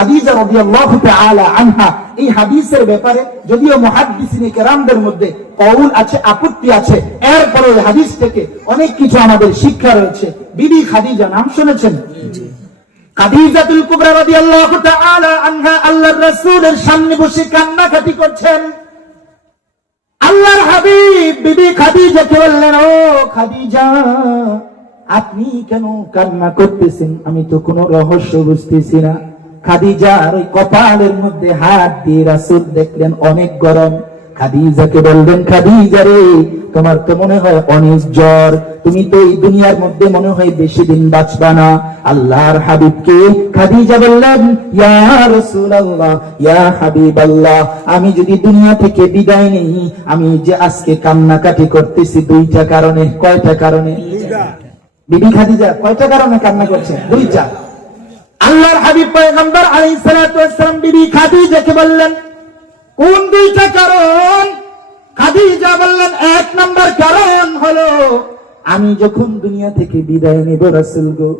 খাদিজা রাদিয়াল্লাহু তাআলা আনহা এই হাদিসের ব্যাপারে যদিও মুহাদ্দিসিনে কেরামদের মধ্যে কওল আছে, আপত্তি আছে, এরপরে এই হাদিস থেকে অনেক কিছু আমাদের শিক্ষা রয়েছে। বিবি খাদিজা নাম শুনেছেন? খাদিজাতুল কুবরা রাদিয়াল্লাহু তাআলা আনহা আল্লাহর রাসূলের সামনে বসে কান্নাকাটি করছেন। আল্লাহর হাবিব বিবি খাদিজাকে বললেন, ও খাদিজা, আপনি কেন কান্না করতেছেন? আমি তো কোনো রহস্য বুঝতেছি না। খাদিজার ওই কপালের মধ্যে হাত দিয়ে রাসূল দেখলেন অনেক গরম। খাদিজাকে বললেন, খাদিজা রে, তোমার তো মনে হয় অনেক জ্বর, তুমি তো এই দুনিয়ার মধ্যে মনে হয় বেশি দিন বাঁচবা না। আল্লাহর হাবিবকে খাদিজা বললেন, ইয়া রাসূলুল্লাহ, ইয়া হাবিবাল্লাহ, আমি যদি দুনিয়া থেকে বিদায় নেই, আমি যে আজকে কান্নাকাটি করতেছি দুইটা কারণে। কয়টা কারণে? বিবি খাদিজা কয়টা কারণে কান্না করছে? দুইটা। আল্লাহর হাবিব পয়গম্বর আলাইহিস সালাতু ওয়াস সালাম বিবি খাদিজাকে বললেন, কোন দুইটা কারণ? খাদিজা বললেন, এক নাম্বার কারণ হলো, আমি যখন দুনিয়া থেকে বিদায় নেব রাসূল গো,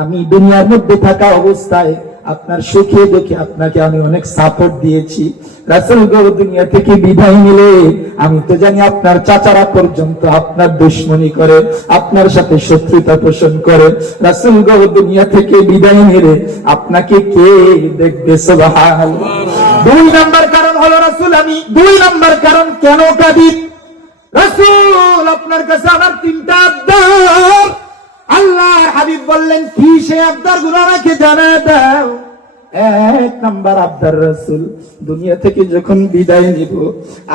আমি দুনিয়ার মধ্যে থাকা অবস্থায় আপনার সুখে দুঃখে আপনাকে আমি অনেক সাপোর্ট দিয়েছি। রাসূল গো, দুনিয়া থেকে বিদায় নিলে আমি তো জানি আপনার চাচারা পর্যন্ত আপনার দুশমনি করে, আপনার সাথে শত্রুতা পোষণ করে। রাসূল গো, দুনিয়া থেকে বিদায় নিলে আপনাকে কে দেখবে? সুবহানাল্লাহ। দুই নাম্বার কারণ হলো, রাসূল আমি দুই নাম্বার কারণ কেন কাঁদি? রাসূল, আপনার কাছে আমার তিনটা আবদার। আল্লাহর হাবিব বললেন, কি সে আবদার গুলো আমাকে জানায় দাও। এক নাম্বার আবদার, রাসূল, দুনিয়া থেকে যখন বিদায় নিব,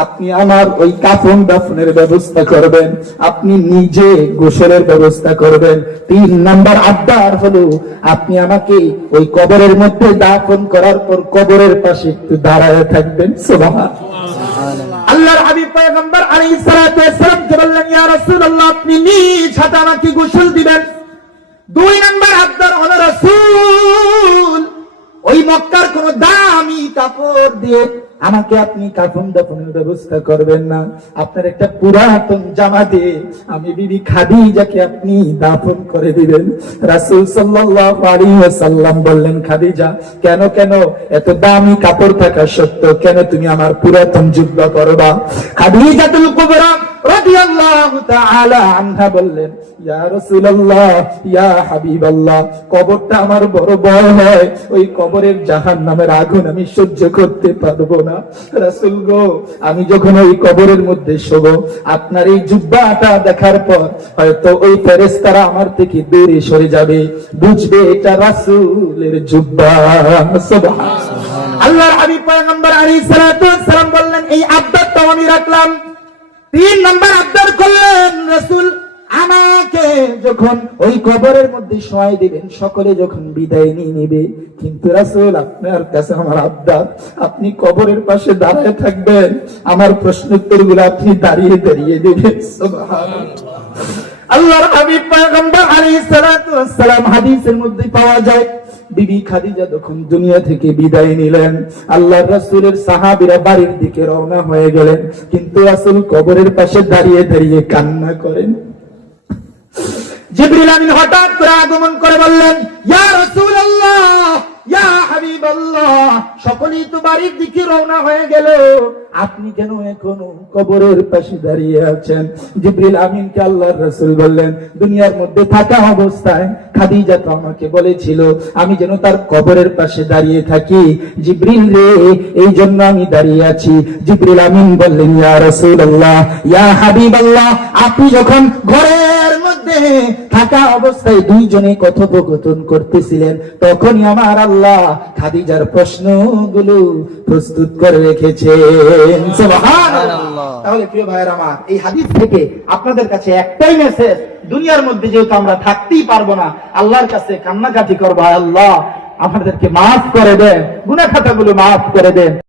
আপনি আমার ওই কাফন দাফনের ব্যবস্থা করবেন, আপনি নিজে গোসলের ব্যবস্থা করবেন। তিন নাম্বার আবদার হলো, আপনি আমাকে ওই কবরের মধ্যে দাফন করার পর কবরের পাশে একটু দাঁড়ায় থাকবেন। সুবহানাল্লাহ। আল্লাহর হাবিব পয়গম্বর আলাইহিস সালাতু ওয়াস সালাম কে বললেন, ইয়া রাসূলুল্লাহ, আপনি নিজ হাতে আমাকে গোসল দিবেন। দুই নাম্বার আবদার হলো, রাসূল, ওই মক্কার কোন দামি কাপড় দিয়ে আমাকে আপনি কাফন দাফনের ব্যবস্থা করবেন না, আপনার একটা পুরাতন জামা দিয়ে আমি বিবি খাদিজাকে আপনি দাফন করে দিবেন। রাসূল সাল্লাল্লাহু আলাইহি ওয়াসাল্লাম বললেন, খাদিজা, কেন কেন এত দামি কাপড় থাকা সত্ত্বেও কেন তুমি আমার পুরাতন জুব্বা করবা? খাদিজাতুল কুবরা রাদিয়াল্লাহু তাআলা আনহা বললেন, ইয়া রাসূলুল্লাহ, ইয়া হাবিবাল্লাহ, কবরটা আমার বড় ভয় হয়, ওই কবরের জাহান্নামের আগুন আমি সহ্য করতে পারবো না। রাসূল গো, আমি যখন ওই কবরের মধ্যে শোব, আপনার এই জুব্বাটা দেখার পর হয়তো ওই ফেরেশতারা আমার থেকে দূরে সরে যাবে, বুঝবে এটা রাসূলের জুব্বা। সুবহানাল্লাহ। আল্লাহর হাবিব পয়গম্বর আলাইহিস সালাতু ওয়াস সালাম বললেন, এই আবদারটা আমি রাখলাম। তিন নাম্বার আবদার করলেন, রাসূল, আমাকে যখন ওই কবরের মধ্যে শোয়াই দিবেন, সকলে যখন বিদায় নিয়ে নেবে, কিন্তু রাসূল, আপনার কাছে আমার আবদার, আপনি কবরের পাশে দাঁড়ায় থাকবেন, আমার প্রশ্নোত্তর গুলো আপনি দাঁড়িয়ে দাঁড়িয়ে দিবেন। সুবহানাল্লাহ। আল্লাহর হাবিব পয়গম্বর আলাইহিস সালাতু ওয়াস সালাম হাদিসের মধ্যে পাওয়া যায়, বিবি খাদিজা যখন দুনিয়া থেকে বিদায় নিলেন, আল্লাহর রাসূলের সাহাবীরা বাড়ির দিকে রওনা হয়ে গেলেন, কিন্তু রাসূল কবরের পাশে দাঁড়িয়ে দাঁড়িয়ে কান্না করেন। জিবরিল আমিন হঠাৎ করে আগমন করে বললেন, ইয়া রাসূলুল্লাহ, ইয়া হাবিবাল্লাহ, সকলেই তো বাড়ির দিকে রওনা হয়ে গেল, আপনি কেন এখনো কবরের পাশে দাঁড়িয়ে আছেন? জিবরিল আমিনকে আল্লাহর রাসূল বললেন, দুনিয়ার মধ্যে থাকা অবস্থায় খাদিজা তো আমাকে বলেছিল আমি যেন তার কবরের পাশে দাঁড়িয়ে থাকি। জিবরিল রে, এই জন্য আমি দাঁড়িয়ে আছি। জিবরিল আমিন বললেন, ইয়া রাসূলুল্লাহ, ইয়া হাবিবাল্লাহ, আপনি যখন ঘরের মধ্যে থাকা অবস্থায় দুইজনে কথোপকথন করতেছিলেন, তখনই আমার আল্লাহ খাদিজার প্রশ্নগুলো প্রস্তুত করে রেখেছেন। সুবহানাল্লাহ। তাহলে প্রিয় ভাইয়েরা আমার, এই হাদিস থেকে আপনাদের কাছে একটাই মেসেজ, দুনিয়ার মধ্যে যেহেতু আমরা থাকতেই পারবো না, আল্লাহর কাছে কান্নাকাটি করবো, আল্লাহ আমাদেরকে মাফ করে দেন, গুনাহ খাতাগুলো মাফ করে দেন।